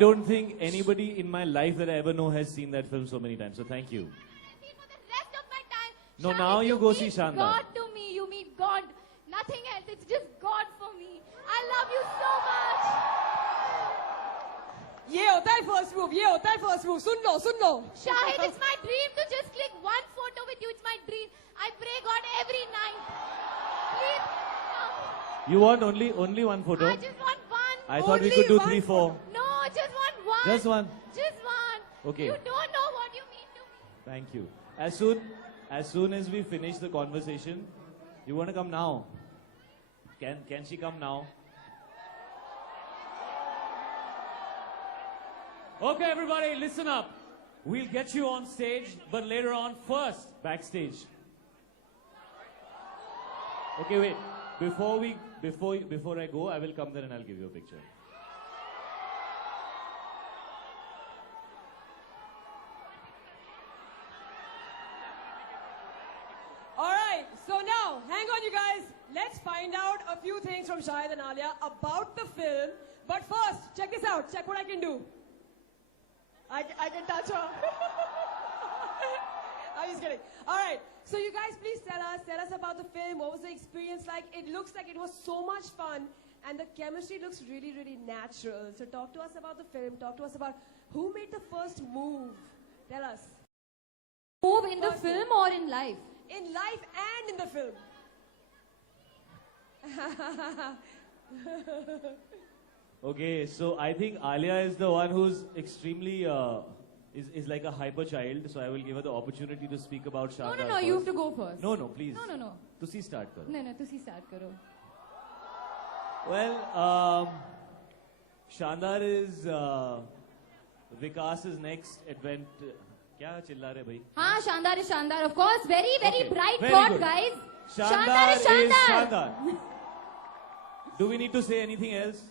don't think anybody in my life that I ever know has seen that film so many times. So thank you. For the rest of my time. No, Shahid, now you go see mean Shandar. God to me, you mean God. Nothing else. It's just God for me. I love you so much. ये होता है first move, ये होता है first move. Soon low. Shahid, it's my dream to just click one photo with you. It's my dream. I pray God every night. Please come. You want only one photo? I just want one. I thought we Only could do one 3, 4. No, just want one. Just one. Just one. Okay. You don't know what you mean to me. Thank you. As soon as we finish the conversation, you want to come now? Can she come now? Okay, everybody, listen up. We'll get you on stage, but later on, first. Backstage. Okay, wait. Before I go, I will come there and I'll give you a picture. Alright, so now, hang on you guys. Let's find out a few things from Shahid and Alia about the film. But first, check this out. Check what I can do. I can touch her. I'm just kidding. Alright, so you guys please tell us about the film. What was the experience like? It looks like it was so much fun. And the chemistry looks really, really natural. So talk to us about the film. Talk to us about who made the first move. Tell us. Move in the First film or in life? In life and in the film. Okay, so I think Alia is the one who's extremely is like a hyper child. So I will give her the opportunity to speak about Shandar. No, you have to go first. No, please. No. तुसी start करो. No, तुसी start करो. Well, Shandar is Vikas's next advent. क्या चिल्ला रहे भाई? हाँ, Shandar is Shandar, of course. Very Okay, bright very thought, good. guys. Shandar is is Shandar. Shandar. Do we need to say anything else?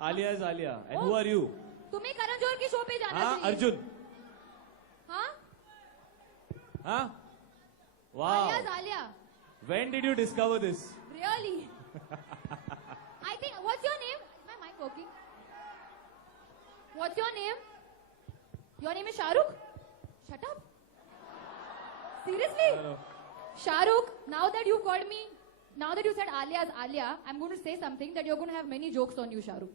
Alia is Alia. And who are you? तुम्हें करण जौहर के show पे जाना हाँ, चाहिए. Arjun. हाँ? Huh? Wow. Alia's Alia. When did you discover this? Really? I think, what's your name? Is my mic working? What's your name? Your name is Shahrukh? Shut up. Seriously? Hello. Shahrukh, now that you called me, now that you said Alia's Alia, I'm going to say something that you're going to have many jokes on you, Shahrukh.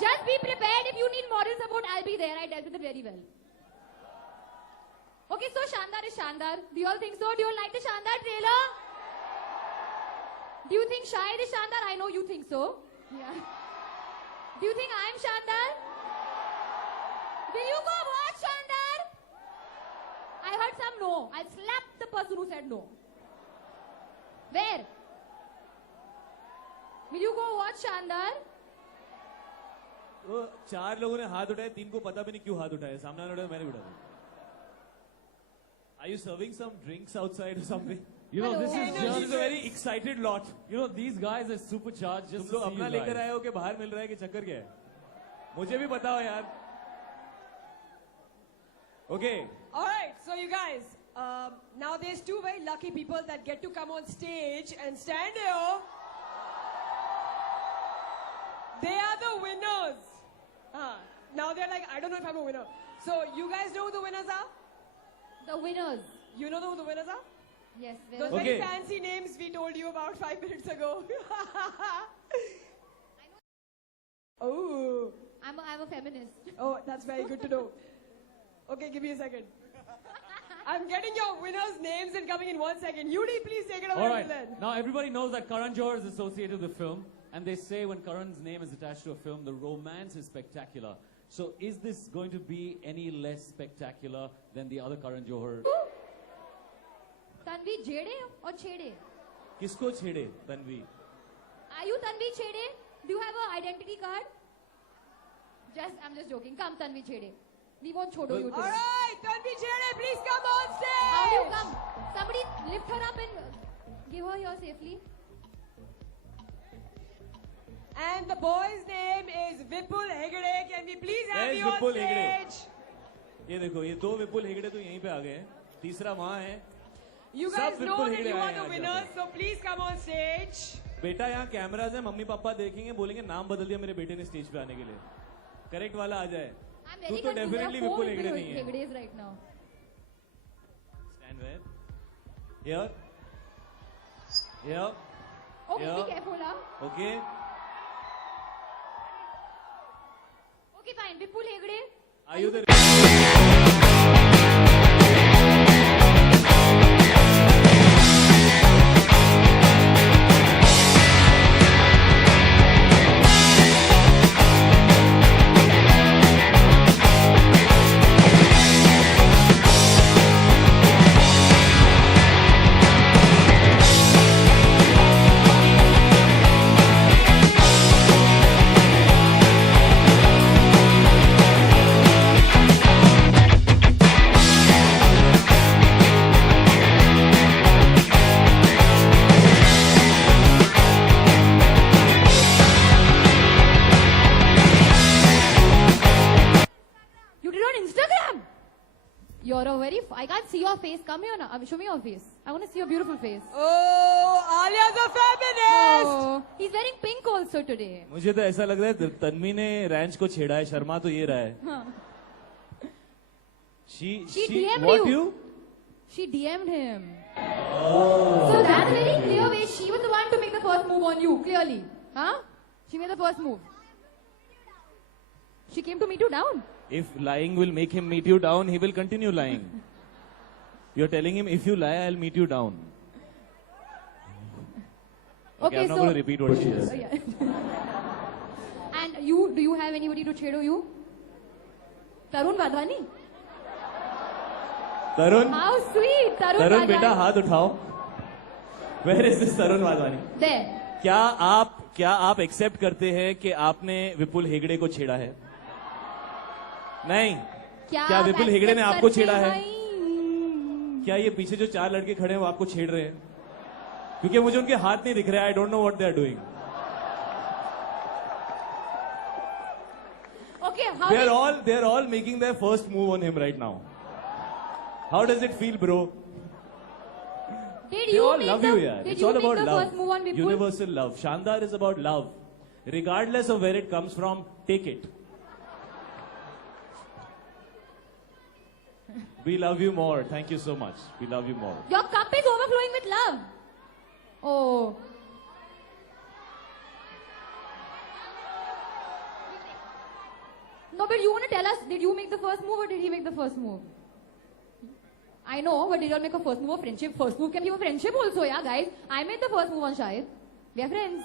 Just be prepared. If you need moral support, I'll be there. I dealt with it very well. Okay, so Shandar is Shandar. Do you all think so? Do you all like the Shandar trailer? Do you think Shahid is Shandar? I know you think so. Yeah. Do you think I'm Shandar? Will you go watch Shandar? I heard some no. I'll slap the person who said no. Where? Will you go watch Shandar? वो 4 लोगों ने हाथ उठाए, 3 को पता भी नहीं क्यों हाथ उठाए. सामने वाले मैंने उठा दिया. Are you serving some drinks outside or something? You know, this This is is a very excited lot. You know, these guys are supercharged just तुम लोग to see अपना you लेकर guys. आए हो कि बाहर मिल रहा है कि चक्कर क्या है? मुझे भी पता हो यार. Okay. Alright, so you guys, now there's 2 very lucky people that get to come on stage and stand here. They are the winners. Now they're like, I don't know if I'm a winner. So you guys know who the winners are? The winners. You know who the winners are? Yes, Those very very Okay. fancy names we told you about 5 minutes ago. Oh, I'm a feminist. oh, that's very good to know. Okay, give me a second. I'm getting your winners' names and coming in 1 second. Yudi, please take it away All right. then. Now, everybody knows that Karan Johar is associated with film. And they say when Karan's name is attached to a film, the romance is spectacular. So is this going to be any less spectacular than the other Karan Johar? Tanvi Jede or Chede? किसको छेड़े Tanvi? Are you Tanvi Chede? Do you have an identity card? I'm just joking. Come, Tanvi Chede. We won't chodo you today. Alright, Tanvi Chede, please come on How do you stage. come? Somebody lift her up and give her here safely. And the boy's name is Vipul Hegde. Can we please have Where's you on Vipul stage? Hegde? ये देखो, ये 2 विपुल हेगड़े तो यहीं पे आ गए हैं. तीसरा वहाँ है. You सब guys know Vipul that Hegde you आए are हैं the आज winners, यहाँ so please come on stage. बेटा यहाँ कैमराज है, मम्मी पापा देखेंगे, बोलेंगे नाम बदल दिया मेरे बेटे ने स्टेज पे आने के लिए. करेक्ट वाला आ जाए. I'm तू very तो confused. डेफिनेटली There are विपुल 4 हेगड़े नहीं है. Hegdes right now. Stand where? Here. Here. Okay, Yeah. be careful, huh? Okay. Okay, fine. Vipul Hegde. Are you the? You did on Instagram. You're a very. I can't see your face. Come here now. Show me your face. I want to see your beautiful face. Oh, Alia's a feminist. Oh, he's wearing pink also today. मुझे तो ऐसा लग रहा है तन्वी ने ranch को छेड़ा है. शर्मा तो ये रहा है. Huh. She DM'd what you. you? She DM'd him. So that's very clear way. She was the one to make the first move on you, clearly. Huh? She made the first move. She came to meet you down. If lying will make him meet you down, he will continue lying. You're telling him, if you lie, I'll meet you down. Okay, I'm not so. going to repeat what she Oh, said. yeah. And you, do you have anybody to chedo you? Tarun Vadwani? Tarun, How sweet, Tarun Tarun Vadwani. बेटा हाथ उठाओ. Where is this Tarun Wadhwani? There. क्या आप accept करते हैं कि आपने विपुल हेगड़े को छेड़ा है? नहीं. क्या आप विपुल हेगड़े ने accept आपको करते छेड़ा है? हैं? क्या ये पीछे जो 4 लड़के खड़े हैं वो आपको छेड़ रहे हैं? क्योंकि मुझे उनके हाथ नहीं दिख रहे. I don't know what they are doing. Okay, how They are all making their first move on him right now. How does it feel, bro? did They you all make love the, you, yeah. Did It's you all make about the love. first move on Vipul? Universal love. Shandar is about love. Regardless of where it comes from, take it. We love you more. Thank you so much. We love you more. Your cup is overflowing with love. Oh. No, but you want to tell us, did you make the first move or did he make the first move? I know, but did you all make a first move of friendship? First move can be a friendship also, yeah, guys. I made the first move on Shahid. We are friends.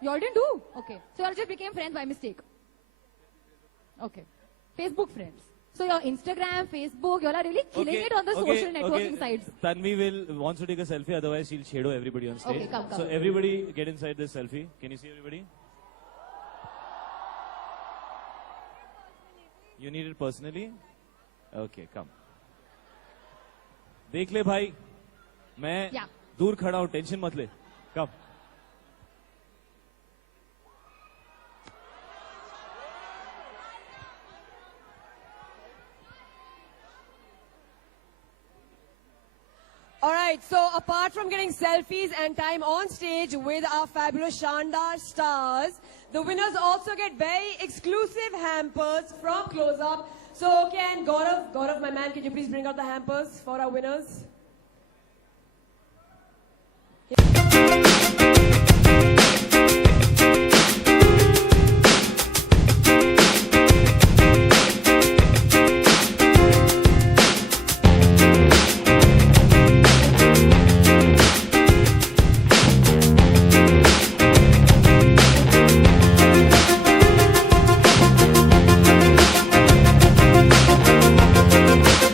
You all didn't do? Okay. So you all just became friends by mistake. Okay. Facebook friends. So your Instagram, Facebook, you all are really killing it on the social networking sites. Tanvi wants to take a selfie, otherwise she'll shadow everybody on stage. Okay, come. So everybody get inside this selfie. Can you see everybody? You need it personally? Okay, come. देख ले भाई, मैं Yeah. दूर खड़ा हूँ, tension मत ले. Come. All right, so apart from getting selfies and time on stage with our fabulous Shandar stars, the winners also get very exclusive hampers from Close Up. So can Gaurav, my man, can you please bring out the hampers for our winners?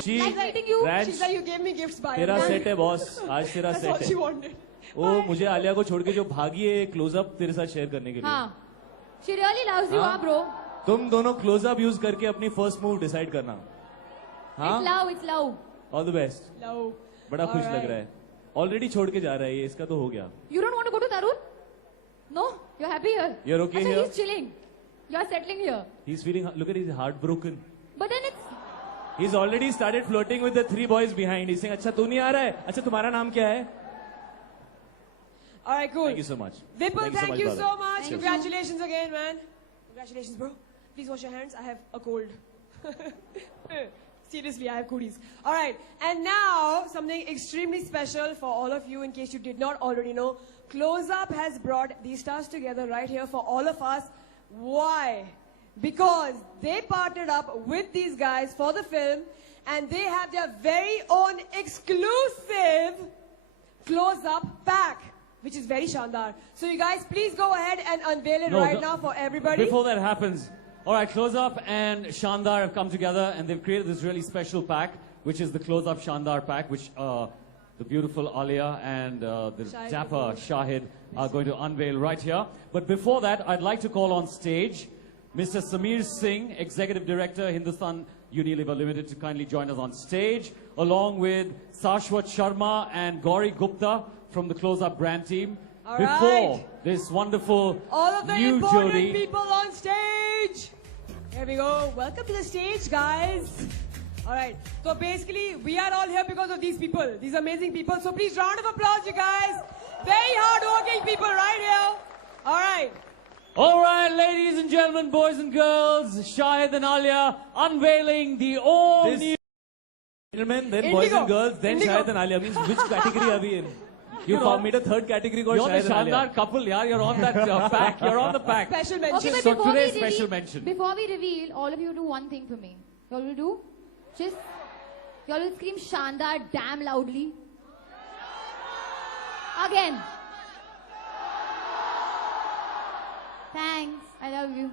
Nice meeting you. Raj, She said you gave me gifts by तेरा set है boss, आज तेरा That's set all she है. wanted. वो मुझे आलिया को छोड़ के जो भागी है क्लोजअप तेरे साथ शेयर करने के लिए. हाँ. She really loves you, हाँ? huh, bro? तुम दोनों क्लोजअप यूज करके अपनी फर्स्ट मूव डिसाइड करना. हाँ, It's love, it's love. All the best. No. बड़ा खुश Alright. लग रहा है. ऑलरेडी छोड़ के जा रहा है ये, इसका तो हो गया. You don't want to go to Tarun? No? You're happy here? You're okay Achha, here? he's chilling. You're settling here. He's feeling, look at, he's heartbroken. But then it's... He's already started flirting with the 3 boys behind. He's saying, अच्छा तू नहीं आ रहा है? अच्छा तुम्हारा नाम क्या है? All right, cool. Thank you so much. Vipul, thank you brother. so much. Thank you. Congratulations again, man. Congratulations, bro. Please wash your hands. I have a cold. Seriously, I have cooties. All right, and now something extremely special for all of you in case you did not already know. Close Up has brought these stars together right here for all of us. Why? Because they partnered up with these guys for the film and they have their very own exclusive close-up pack, which is very shandar. So you guys, please go ahead and unveil it right now for everybody. Before that happens, all right, Close Up and Shandar have come together and they've created this really special pack, which is the Close Up Shandar pack, which the beautiful Alia and the Shahid dapper Kapoor. Shahid are going to unveil right here. But before that, I'd like to call on stage Mr. Samir Singh, Executive Director, Hindustan Unilever Limited, to kindly join us on stage, along with Sashwat Sharma and Gauri Gupta from the Close Up brand team. All Before right. this wonderful All of the new important Jodi. people on stage. Here we go. Welcome to the stage, guys. All right. So basically, we are all here because of these people, these amazing people. So please, round of applause, you guys. Very hardworking people right here. All right. All right, ladies and gentlemen, boys and girls, Shahid and Alia unveiling the all-new... Gentlemen, then boys Indigo. and girls, then Indigo. Shahid and Alia. Means which category are we in? You made a third category called You're the Shahid and Alia. Shandar couple, yeah? You're on that pack. You're on the pack. Special Okay, mention. but So before today's we special reveal, mention. Before we reveal, all of you do one thing for me. You all will do? Just, you all will scream Shandar damn loudly. Again. Thanks. I love you.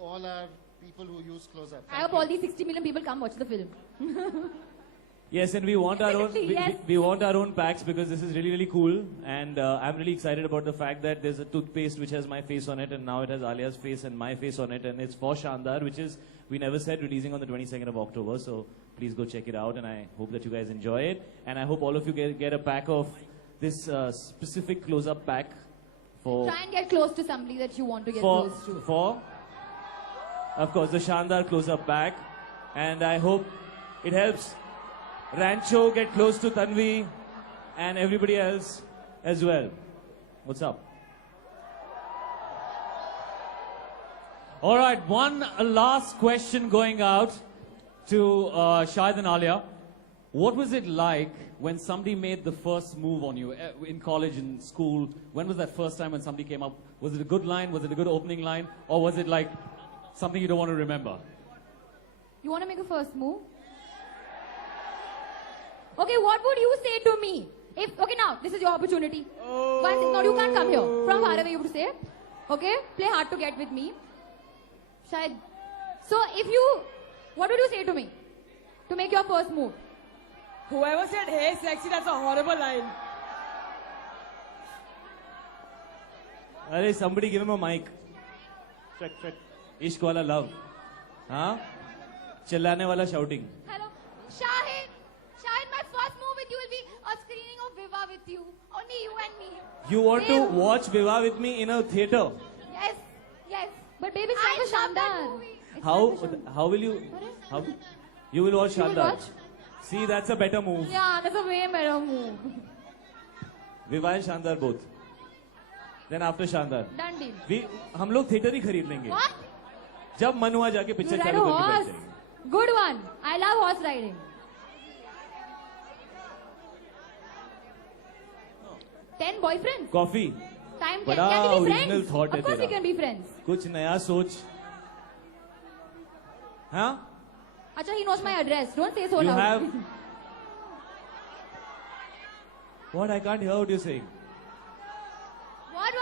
All our people who use Close Up. I hope all these 60 million people come watch the film. Yes, and we want our own. Yes. We want our own packs because this is really, really cool. And I'm really excited about the fact that there's a toothpaste which has my face on it, and now it has Alia's face and my face on it, and it's for Shandar, which is, we never said, releasing on the 22nd of October. So please go check it out, and I hope that you guys enjoy it. And I hope all of you get a pack of this specific close-up pack for Try and get close to somebody that you want to get close to. for of course the Shandar close-up pack, and I hope it helps Rancho get close to Tanvi and everybody else as well. What's up? All right, one last question going out to Shahid and Alia. What was it like when somebody made the first move on you in college and school? When was that first time when somebody came up? Was it a good line? Was it a good opening line? Or was it like something you don't want to remember? You want to make a first move? Okay, what would you say to me? Okay, now, this is your opportunity. No, you can't come here. From far away, you would say. Okay? Play hard to get with me. Shahid. So, what would you say to me? To make your first move? Whoever said, hey, sexy, that's a horrible line. Arey, somebody give him a mic. Check. Ishq wala love. Huh? Chillane wala shouting. Hello. Shahid, my first move with you will be a screening of Viva with you. Only you and me. You want to Babe. watch Viva with me in a theater? Yes. But baby, it's like a Shandar. It's How like a Shandar. how will you? How you will watch You will Shandar? watch? See, that's a better move. Yeah, that's a way better move. Viva and Shandar both. Then after Shandar. Done deal. हम लोग theatre ही खरीद लेंगे What? जब मन हुआ जाके You picture ride a चालू करके बैठ horse. जाएंगे Good one. I love horse riding. Ten boyfriends. Coffee Time बड़ा can we be original friends? thought है Of course we तेरा। can be friends. कुछ नया सोच। हाँ? Acha, he knows my address. Don't say so You loud. have. What? I can't hear what you're saying. What?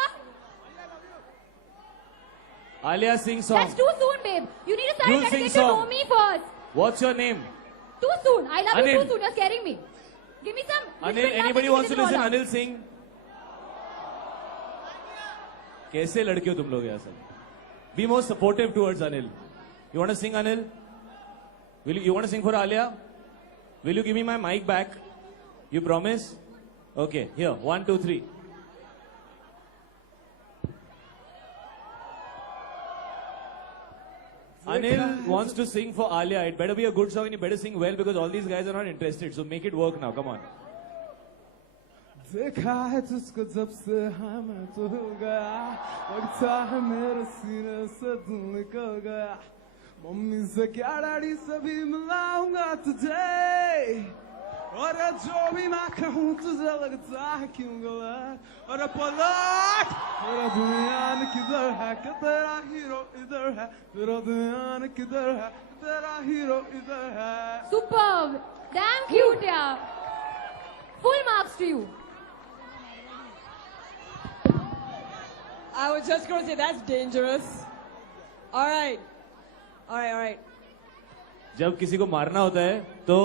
Alia, sing song. That's too soon, babe. You need to start You'll getting sing to know song. me first. What's your name? Too soon. I love you Anil. too soon. You're scaring me. Give me some. little Anil, bit love anybody and wants to give it listen? all out. Anil, sing. कैसे लड़के हो तुम लोग यहाँ से? Be more supportive towards Anil. You want to sing, Anil? You want to sing for Alia? Will you give me my mic back? You promise? Okay, here, 1, 2, 3. Anil wants to sing for Alia. It better be a good song and you better sing well because all these guys are not interested. So make it work now. Come on. देखा है तुझको जब से हाँ मैं तो हो गया लगता है मेरे सीने से दिल निकल गया मम्मी से क्या डैडी से भी मिलाऊंगा तुझे और जो भी ना कहूँ तुझे लगता है क्यों गलत और पलट मेरा दुनिया किधर है कि तेरा हीरो इधर है मेरा दुनिया किधर है तेरा हीरो इधर है Superb. Damn cute, yeah. Full marks to you. I was just going to say that's dangerous. All right. All right, all right. जब किसी को मारना होता है तो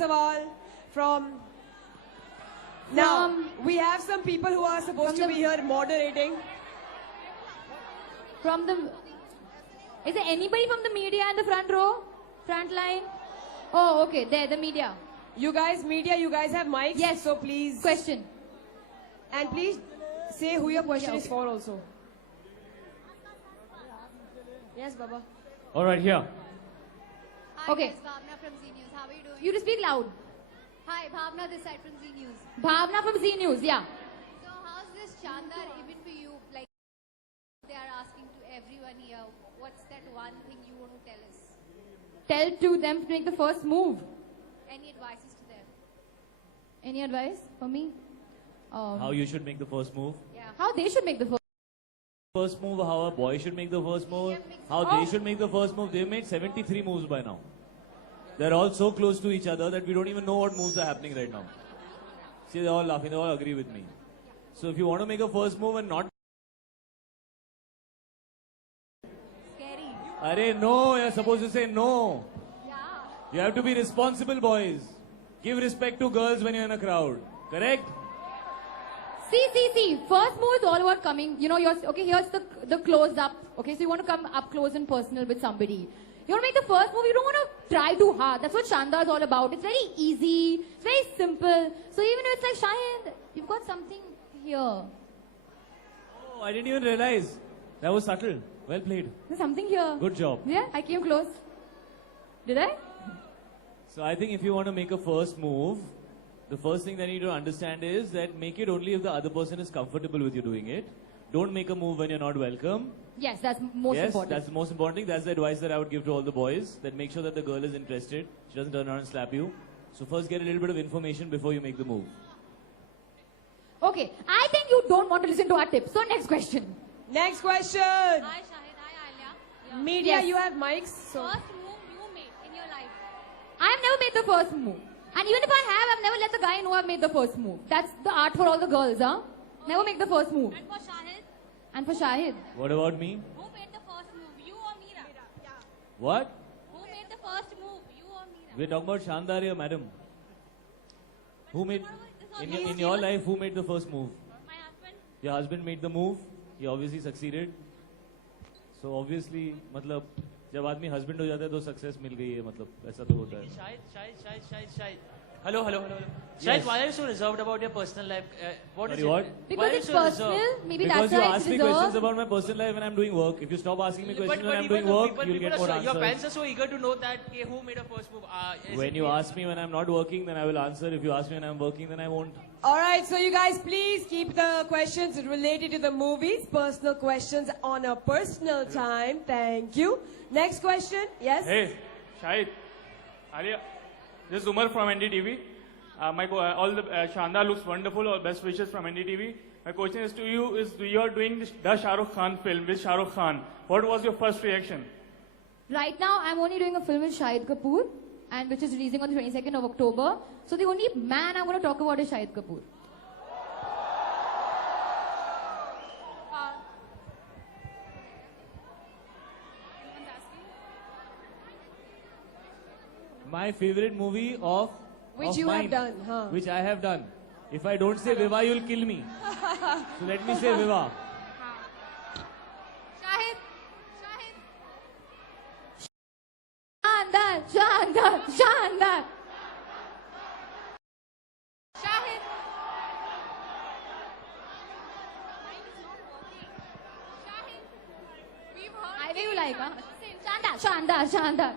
first of all, from... Now, we have some people who are supposed to be here moderating. From the... Is there anybody from the media in the front row? Front line? Oh, okay. There, the media. You guys, media, you guys have mics? Yes. So please... Question. And please say who your question is for also. Yes, Baba. All right, here. Hi Okay. guys, Bhavna from Z News. How are you doing? You to speak loud. Hi, Bhavna this side from Z News. Bhavna from Z News, yeah. So how's this Shandar event for you? Like they are asking to everyone here, what's that one thing you want to tell us? Tell to them to make the first move. Any advices to them? Any advice for me? How you should make the first move. Yeah. How they should make the First move, how a boy should make the first move, how they should make the first move. They've made 73 moves by now. They're all so close to each other that we don't even know what moves are happening right now. See, they're all laughing, they all agree with me. So if you want to make a first move and not... Scary. Arey, no, you're supposed to say no. Yeah. You have to be responsible, boys. Give respect to girls when you're in a crowd. Correct? See. First move is all about coming. You know, okay, here's the close up. Okay, so you want to come up close and personal with somebody. You want to make the first move, you don't want to try too hard. That's what Shandar is all about. It's very easy, it's very simple. So even if it's like, Shahid, you've got something here. Oh, I didn't even realize. That was subtle. Well played. There's something here. Good job. Yeah, I came close. Did I? So I think if you want to make a first move, the first thing that you need to understand is that make it only if the other person is comfortable with you doing it. Don't make a move when you're not welcome. Yes, that's most important. That's the most important thing. That's the advice that I would give to all the boys. That make sure that the girl is interested. She doesn't turn around and slap you. So first get a little bit of information before you make the move. Okay, I think you don't want to listen to our tips. So next question. Next question. Hi Shahid, hi Alia. Yeah. Media, Yes. you have mics. So First move you made in your life. I have never made the first move. And even if I have, I've never let the guy know I've made the first move. That's the art for all the girls, huh? Never make the first move. And for Shahid, And for Shahid. What about me? who made the first move? You or Meera? What? Who made the first move? You or Meera? We're talking about Shandar here, madam. Who made... In your life, who made the first move? My husband. Your husband made the move. He obviously succeeded. So obviously, मतलब जब आदमी husband हो जाता है तो success मिल गई है मतलब ऐसा तो होता है. Shahid. Hello. Shahid, why are you so reserved about your personal life? What is Sorry, it? what? Why Because are you it's so personal, reserved? maybe Because that's you why it's ask me questions reserved. about my personal life when I'm doing work. If you stop asking me questions when I'm doing even work, people, you'll get more your fans answers. are so eager to know that who made a first move. When you ask me when I'm not working, then I will answer. If you ask me when I'm working, then I won't. Alright, so you guys please keep the questions related to the movies, personal questions on a personal time. Thank you. Next question, yes? Hey, Shahid, Alia, this is Umar from NDTV. Shandar looks wonderful. All best wishes from NDTV. My question is to you: you are doing the Shah Rukh Khan film with Shah Rukh Khan. What was your first reaction? Right now, I'm only doing a film with Shahid Kapoor, and which is releasing on the 22nd of October. So the only man I'm going to talk about is Shahid Kapoor. My favorite movie of Which of you have mine, done, huh? Which I have done. If I don't say Viva, you'll kill me. So let me say Viva. Shahid. Shandar. Shahid. Shahid. We've heard. I really like, huh? Shandar.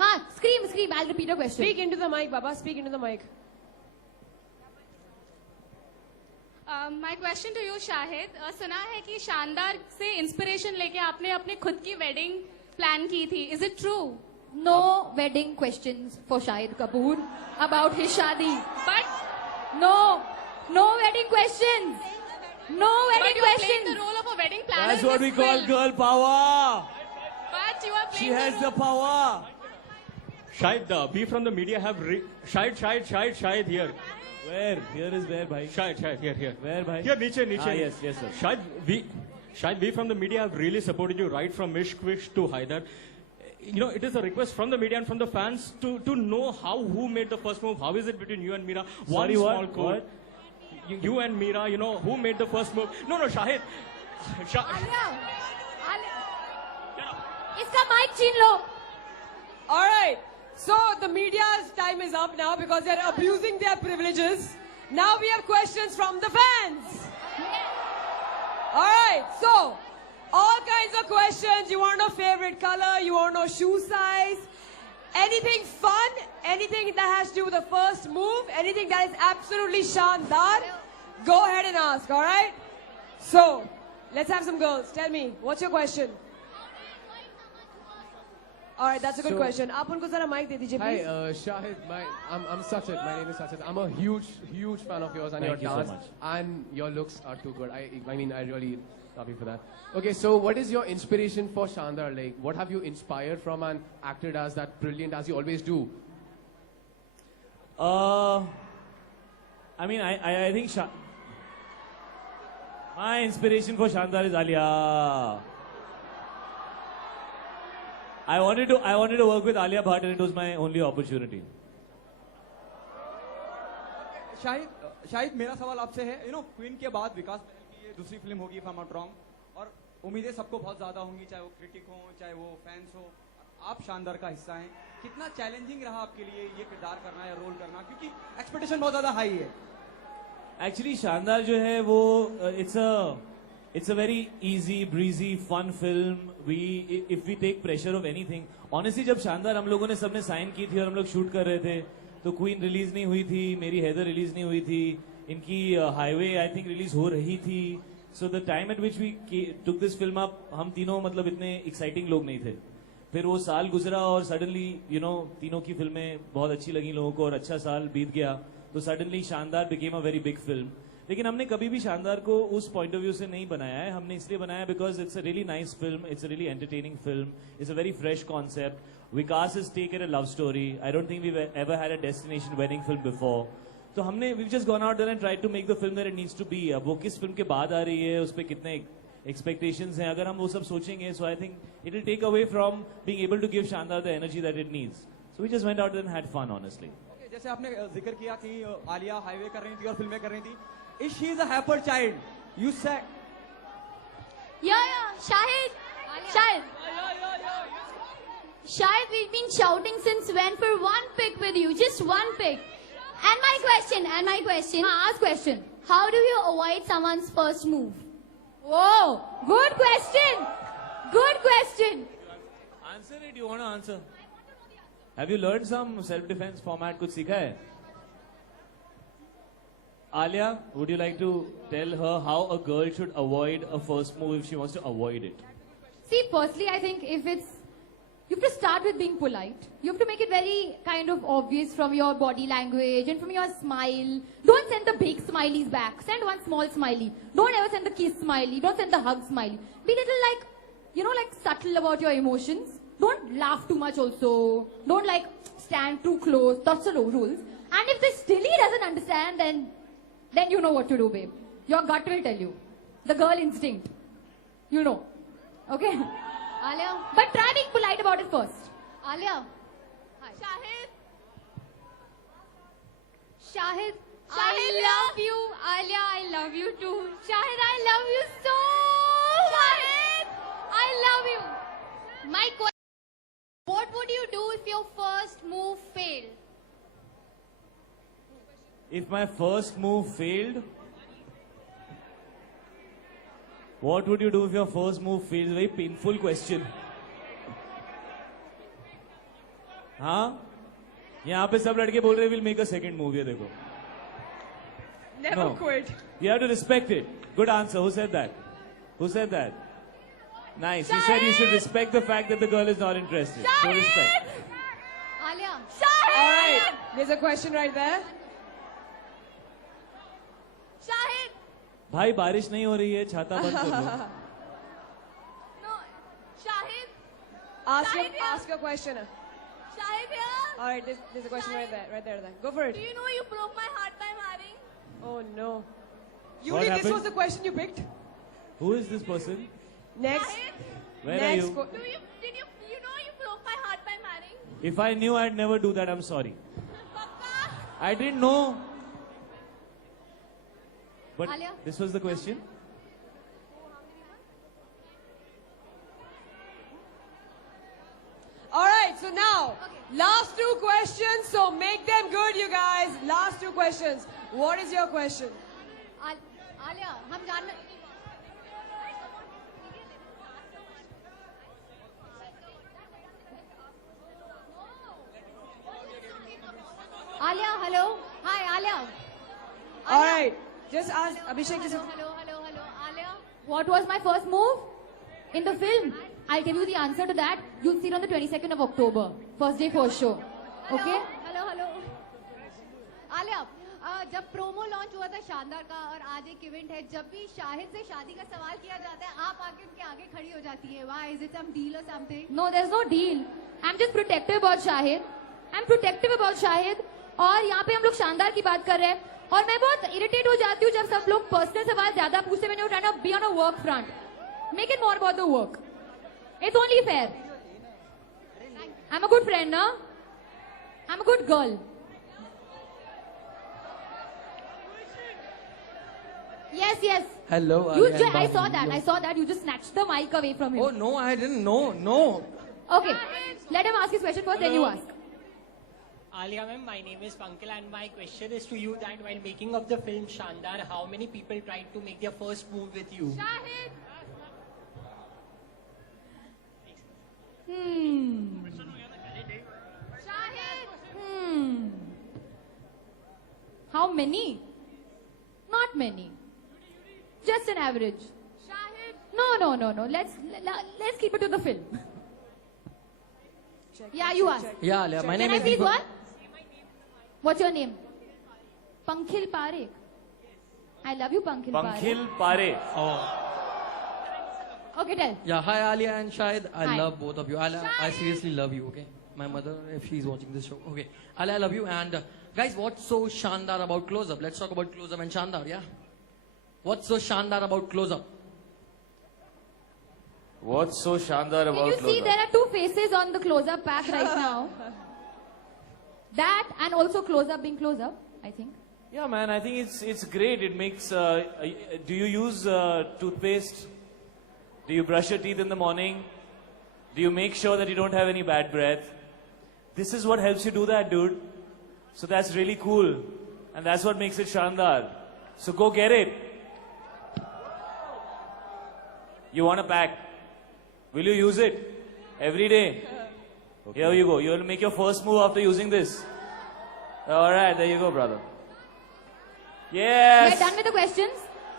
Huh, scream. I'll repeat a question. Speak into the mic, Baba. Speak into the mic. My question to you Shahid सुना है कि शानदार से inspiration लेके आपने अपने खुद की वेडिंग प्लान की थी is it true No wedding questions for Shahid Kapoor about his shadi. But No wedding questions. No wedding you are playing questions. The role of a wedding planner That's what we call girl power. But you are She has the power. Shahid, we from the media have Shahid here. Where? Here is where, bhai? Shahid, here. Where, bhai? Here, niche. Ah, yes, sir. Shahid, we from the media have really supported you right from Ishq Wish to Haider. you know, it is a request from the media and from the fans to know who made the first move. How is it between you and Meera? Sorry, One what? small code. What? You and Meera, you know, who made the first move? No, Shahid. इसका mic छीन लो. All right. So the media's time is up now because they're abusing their privileges. Now we have questions from the fans. All right. So all kinds of questions. You want to know favorite color? You want to know shoe size? Anything fun? Anything that has to do with the first move? Anything that is absolutely shandar? Go ahead and ask. All right. So let's have some girls. Tell me, what's your question? All right, that's a good question. आप उनको जरा mic दे दीजिए, Hi, please. Shahid. I'm Sachin. My name is Sachin. I'm a huge fan of yours and Thank your you so dance. much. And your looks are too good. I mean, I really love you for that. Okay, so what is your inspiration for Shandar? Like, what have you inspired from and acted as that brilliant as you always do? I mean, I think my inspiration for Shandar is Alia. I wanted to work with Alia Bhatt and it was my only opportunity. Shahid मेरा सवाल आपसे है, you know queen के बाद विकास की ये दूसरी film होगी, if I am not wrong, और उम्मीदें सबको बहुत ज्यादा होंगी, चाहे वो क्रिटिक हो चाहे वो फैंस हो, आप शानदार का हिस्सा हैं. कितना चैलेंजिंग रहा आपके लिए ये किरदार करना या रोल करना, क्योंकि एक्सपेक्टेशन बहुत ज्यादा हाई है. Actually, शानदार जो है वो it's a very easy, breezy, fun film. If we take pressure of anything, honestly, जब शानदार हम लोगों ने सबने साइन की थी और हम लोग शूट कर रहे थे, तो क्वीन रिलीज नहीं हुई थी, मेरी हैदर रिलीज नहीं हुई थी, इनकी हाईवे आई थिंक रिलीज हो रही थी. So the time at which we took this film up, हम तीनों मतलब इतने एक्साइटिंग लोग नहीं थे. फिर वो साल गुजरा और सडनली तीनों की फिल्में बहुत अच्छी लगी लोगों को और अच्छा साल बीत गया, तो सडनली शानदार became a very big film. लेकिन हमने कभी भी शानदार को उस पॉइंट ऑफ व्यू से नहीं बनाया है. हमने इसलिए बनाया because it's a really nice film, it's a really entertaining film, it's a very fresh concept. Vikas has taken a love story. I don't think we've ever had a destination wedding film before. तो हमने we've just gone out there and tried to make the film that it needs to be. अब वो किस film के बाद आ रही है, उस पे कितने expectations हैं, अगर हम वो सब सोचेंगे, so I think it will take away from being able to give Shandar the energy that it needs. So we just went out there and had fun, honestly. Okay, जैसे आपने जिक्र किया कि आलिया हाईवे कर रही थी और फिल्में कर रही थी. Is she is a hyper child? You said. Yeah, Shahid. Shahid, we've been shouting since when for one pic with you, just one pic. And my question. Ask question. How do you avoid someone's first move? Whoa, good question. Answer it. You want to answer? Have you learned some self-defense format? कुछ सीखा है? Alia, would you like to tell her how a girl should avoid a first move if she wants to avoid it? See, firstly, I think you have to start with being polite. You have to make it very kind of obvious from your body language and from your smile. Don't send the big smileys back. Send one small smiley. Don't ever send the kiss smiley. Don't send the hug smiley. Be little like subtle about your emotions. Don't laugh too much also. Don't stand too close. That's the rules. And if this still doesn't understand, then you know what to do, babe. Your gut will tell you. The girl instinct. You know. Okay? Alia. But try being polite about it first. Alia. Hi. Shahid, I love you. Alia, I love you too. Shahid, I love you so much. I love you. My question, what would you do if your first move failed? If my first move failed, what would you do if your first move fails? Very painful question. हाँ, यहाँ पे सब लड़के बोल रहे will make a second move. ये देखो. Never quit. You have to respect it. Good answer. Who said that? Nice. You said you should respect the fact that the girl is not interested. So respect. Alia. All right. There's a question right there. Shahid. भाई बारिश नहीं हो रही है, छाता बंद कर लो. No, Shahid. Ask your question. Shahid here. All right, there's a question right there. Go for it. Do you know you broke my heart by marrying? Oh no. What This happened? was the question you picked. Who is this person? Next. Shahid. Where are you? Did you know you broke my If I knew, I'd never do that. I'm sorry. I didn't know. But Alia? this was the question. All right, so now, last two questions. So make them good, you guys. Last two questions. What is your question? Alia हम जानना Alia hello hi Alia All right, just ask Abhishek. hello Alia what was my first move in the film? I'll tell you the answer to that. You'll see it on the 22nd of October, first day first show. Okay? Hello Alia जब promo launch हुआ था शानदार का और आज एक event है, जब भी शाहिद से शादी का सवाल किया जाता है आप आके उनके आगे खड़ी हो जाती है. Why? Is it some deal or something? No, there's no deal. I'm just protective about Shahid. I'm protective about Shahid. और यहाँ पे हम लोग शानदार की बात कर रहे हैं और मैं बहुत इरिटेट हो जाती हूँ जब सब लोग पर्सनल सवाल ज्यादा पूछते हैं. When you're trying to be on a work front, make it more about the work. It's only fair. I'm a good friend, no? I'm a good girl. Yes. Hello. I saw that. I saw that. You just snatched the mic away from him. Oh no, I didn't know. No. Okay. Let him ask his question first, then you ask. Alia ma'am, my name is Pankaj and my question is to you that while making of the film Shandar, how many people tried to make their first move with you? Shahid! How many? Not many. Just an average. No. Let's keep it to the film. Yeah, you ask. Yeah, Alia, my name Can is I please Deepak. what? What's your name? Pankhil Parekh. I love you, Pankhil Parekh. Pankhil Parekh. Oh. Okay, tell. Yeah, hi Alia and Shahid. I Hi. love both of you. Alia, I seriously love you, okay? My mother, if she's watching this show. Okay. Alia, I love you. And guys, what's so Shandar about Close Up? Let's talk about Close Up and Shandar, yeah? What's so Shandar about Close Up? What's so Shandar Can about you see Close-Up? there are two faces on the close-up pack right now? That and also close-up being close-up, I think. Yeah, man, I think it's great. It makes. Do you use toothpaste? Do you brush your teeth in the morning? Do you make sure that you don't have any bad breath? This is what helps you do that, dude. So that's really cool, and that's what makes it Shandar. So go get it. You want a pack? Will you use it every day? Okay. Here you go. You will make your first move after using this. All right, there you go, brother. Yes. We're done with the questions?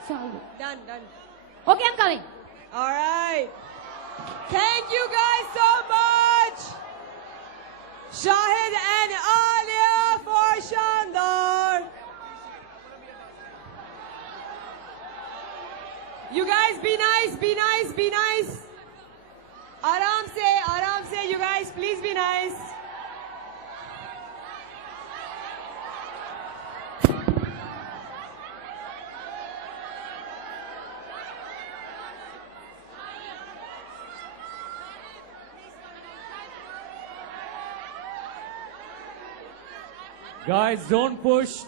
Sorry. Done. Okay, I'm coming. All right. Thank you guys so much. Shahid and Alia for Shandar. You guys be nice. Aram se, you guys, please be nice. Guys, don't push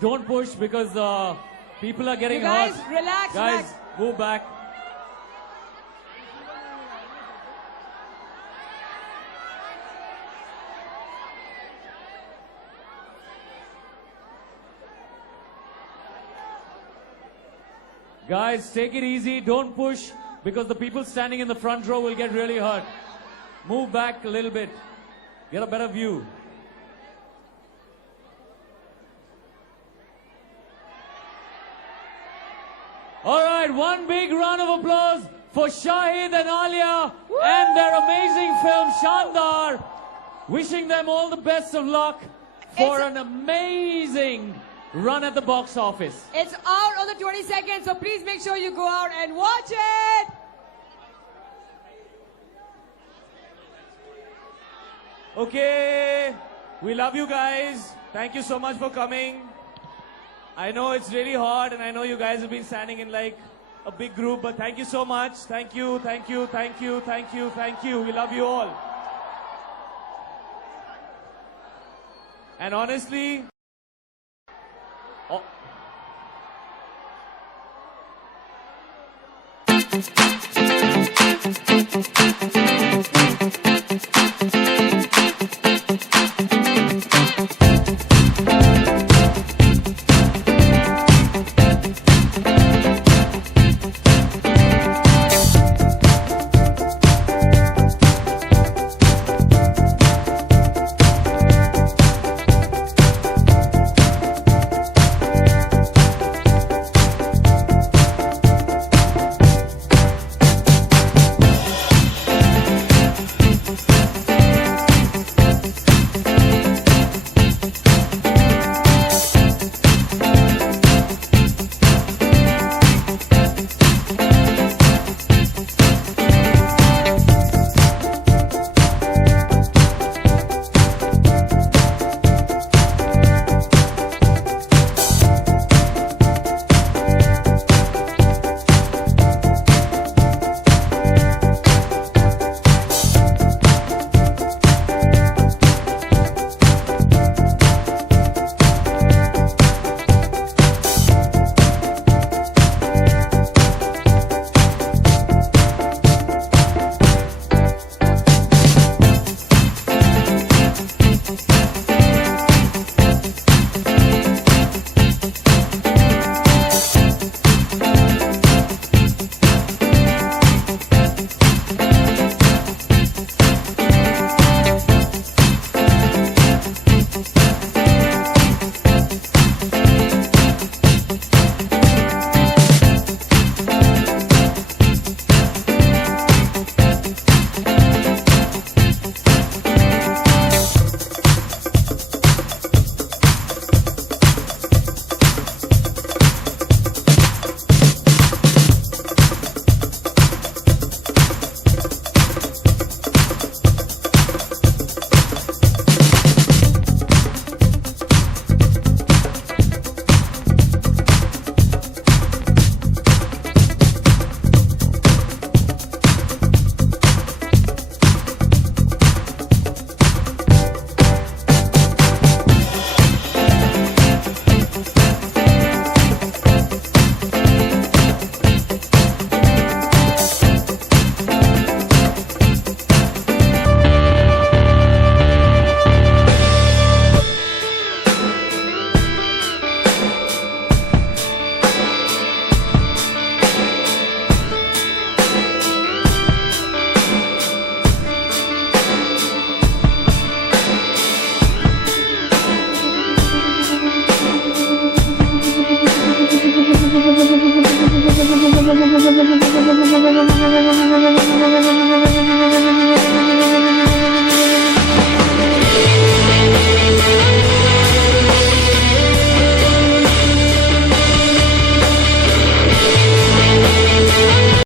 because people are getting You guys, hurt. relax, Guys, relax. move back. Guys, take it easy, don't push because the people standing in the front row will get really hurt. Move back a little bit. Get a better view. All right, one big round of applause for Shahid and Alia and their amazing film Shandar. Wishing them all the best of luck for an amazing run at the box office. It's out on the 22nd, so please make sure you go out and watch it. Okay, we love you guys. Thank you so much for coming. I know it's really hot and I know you guys have been standing in like a big group, but thank you so much. Thank you. We love you all. And honestly, oh.